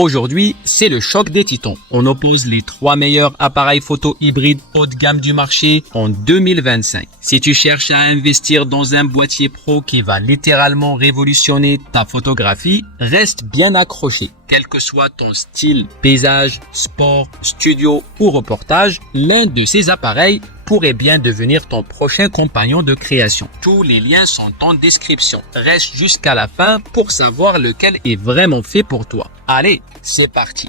Aujourd'hui, c'est le choc des titans. On oppose les 3 meilleurs appareils photo hybrides haut de gamme du marché en 2025. Si tu cherches à investir dans un boîtier pro qui va littéralement révolutionner ta photographie, reste bien accroché. Quel que soit ton style, paysage, sport, studio ou reportage, l'un de ces appareils pourrait bien devenir ton prochain compagnon de création. Tous les liens sont en description. Reste jusqu'à la fin pour savoir lequel est vraiment fait pour toi. Allez, c'est parti.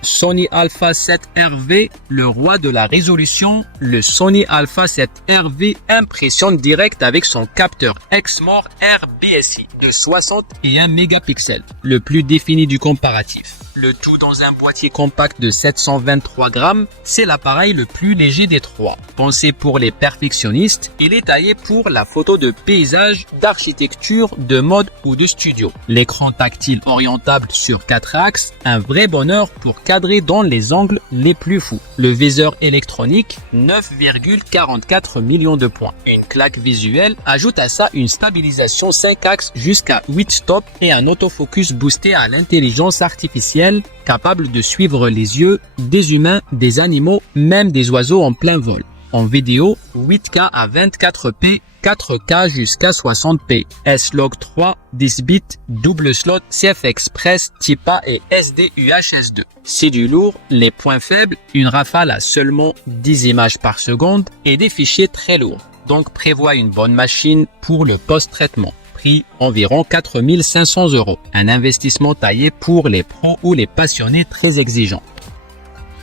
Sony Alpha 7RV, le roi de la résolution. Le Sony Alpha 7RV impressionne direct avec son capteur Exmor RBSI de 61 mégapixels, le plus défini du comparatif. Le tout dans un boîtier compact de 723 grammes, c'est l'appareil le plus léger des trois. Pensé pour les perfectionnistes, il est taillé pour la photo de paysage, d'architecture, de mode ou de studio. L'écran tactile orientable sur 4 axes, un vrai bonheur pour cadrer dans les angles les plus fous. Le viseur électronique, 9,44 millions de points. Une claque visuelle ajoute à ça une stabilisation 5 axes jusqu'à 8 stops et un autofocus boosté à l'intelligence artificielle capable de suivre les yeux des humains, des animaux, même des oiseaux en plein vol. En vidéo, 8K à 24p, 4K jusqu'à 60p, S-Log 3, 10 bits, double slot, CF Express, Type A et SD UHS-2. C'est du lourd, les points faibles, une rafale à seulement 10 images par seconde et des fichiers très lourds. Donc prévois une bonne machine pour le post-traitement. Prix environ 4 500 €. Un investissement taillé pour les pros ou les passionnés très exigeants.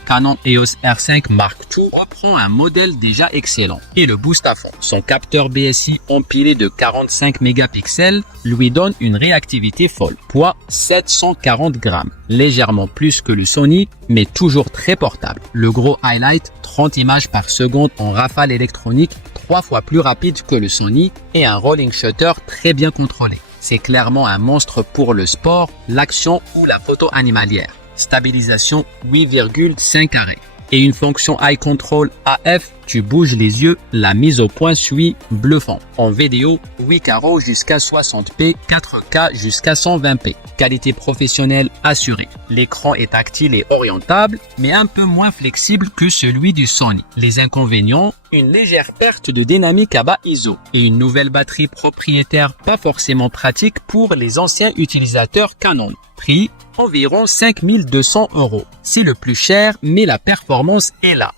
Canon EOS R5 Mark II reprend un modèle déjà excellent et le booste à fond. Son capteur BSI empilé de 45 mégapixels lui donne une réactivité folle. Poids 740 grammes, légèrement plus que le Sony, mais toujours très portable. Le gros highlight, 30 images par seconde en rafale électronique, 3 fois plus rapide que le Sony et un rolling shutter très bien contrôlé. C'est clairement un monstre pour le sport, l'action ou la photo animalière. Stabilisation 8,5 carrés. Et une fonction Eye Control AF, tu bouges les yeux, la mise au point suit bluffant. En vidéo, 8 carreaux jusqu'à 60p, 4K jusqu'à 120p. Qualité professionnelle assurée. L'écran est tactile et orientable, mais un peu moins flexible que celui du Sony. Les inconvénients, une légère perte de dynamique à bas ISO et une nouvelle batterie propriétaire pas forcément pratique pour les anciens utilisateurs Canon. Prix environ 5 200 €. C'est le plus cher, mais la performance est là.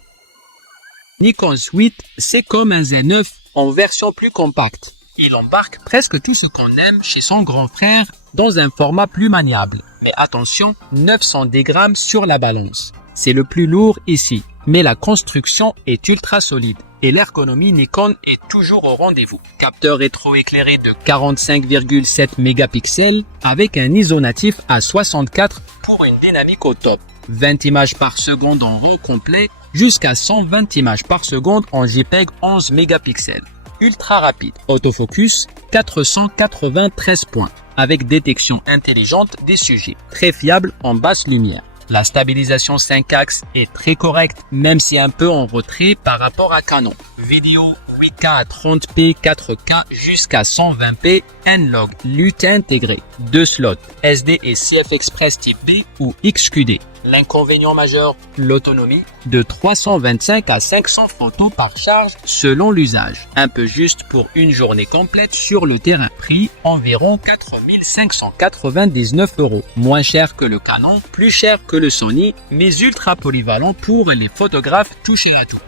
Nikon Z8, c'est comme un Z9 en version plus compacte. Il embarque presque tout ce qu'on aime chez son grand frère dans un format plus maniable. Mais attention, 910 grammes sur la balance. C'est le plus lourd ici, mais la construction est ultra solide et l'ergonomie Nikon est toujours au rendez-vous. Capteur rétroéclairé de 45,7 mégapixels avec un ISO natif à 64 pour une dynamique au top. 20 images par seconde en RAW complet jusqu'à 120 images par seconde en JPEG 11 mégapixels. Ultra rapide. Autofocus 493 points avec détection intelligente des sujets. Très fiable en basse lumière. La stabilisation 5 axes est très correcte, même si un peu en retrait par rapport à Canon. Vidéo 8K à 30p, 4K jusqu'à 120p, N-Log, LUT intégré, 2 slots, SD et CF Express type B ou XQD. L'inconvénient majeur, l'autonomie, de 325 à 500 photos par charge selon l'usage. Un peu juste pour une journée complète sur le terrain. Prix environ 4 599 €. Moins cher que le Canon, plus cher que le Sony, mais ultra polyvalent pour les photographes touchés à tout.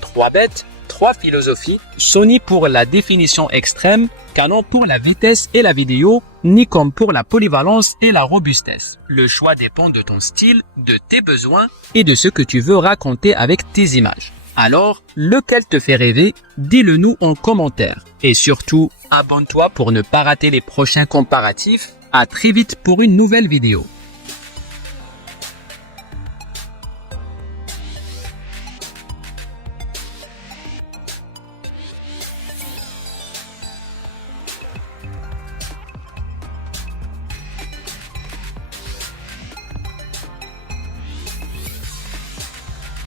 3 bêtes, 3 philosophies, Sony pour la définition extrême, Canon pour la vitesse et la vidéo, Nikon pour la polyvalence et la robustesse. Le choix dépend de ton style, de tes besoins et de ce que tu veux raconter avec tes images. Alors, lequel te fait rêver? Dis-le nous en commentaire. Et surtout, abonne-toi pour ne pas rater les prochains comparatifs. À très vite pour une nouvelle vidéo.